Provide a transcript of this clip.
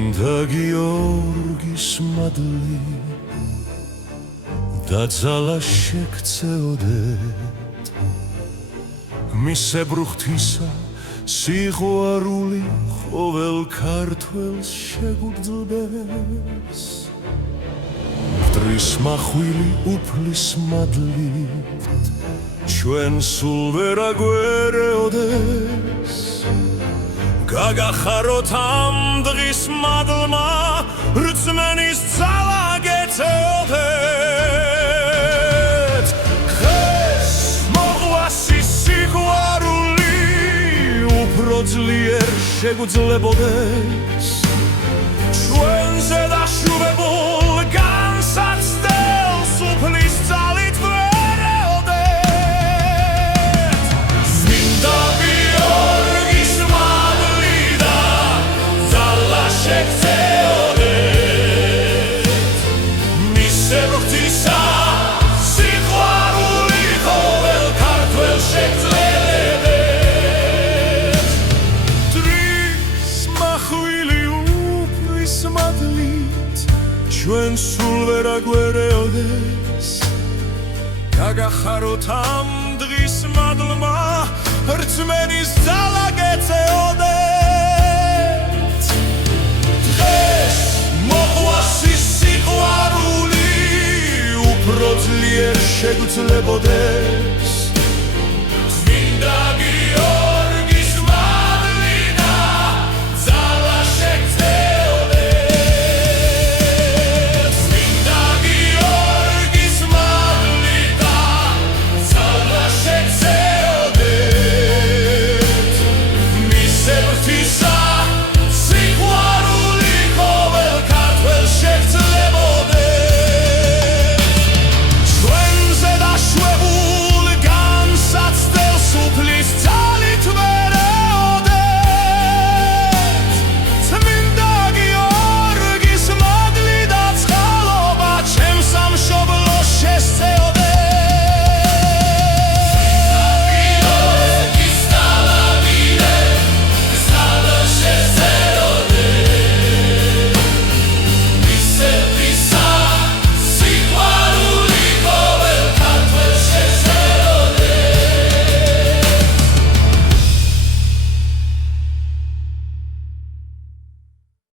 წმინდა გიორგის მადლი დაძალა შეგწეოდეთ მისებრ ღვთისა სიყვარული ყოველ ქართველს შეგუძლებს მღვდლის მახვილი უფლის მადლით ჩვენ სულ ვერ აგვერეოდეს გაგახაროთ ამ დღის მადლმა რწმენის ძალა გეწეოდეთ დღეს მოყვასი სიყვარული უფრო ძლიერ შეგუძლებოდეს ჩვენზე დაშუვებულ განსაცდელს უფლის ძალით ვერეოდეთ წმინდა გიორგის მადლი და ძალა შეგწეოდეთ მისებრ ღვთისა სიყვარული ყოველ ქართველს შეგძლელებეთ დრის მახვილი უფლის მადლით ჩვენ სულ ვერ აგვერეოდეს გაგახაროთ ამ დღის მადლმა რწმენის ძალა გეწეოდეთ დღეს მოყვასი სიყვარული უფრო ძლიერ შეგუძლებოდეთ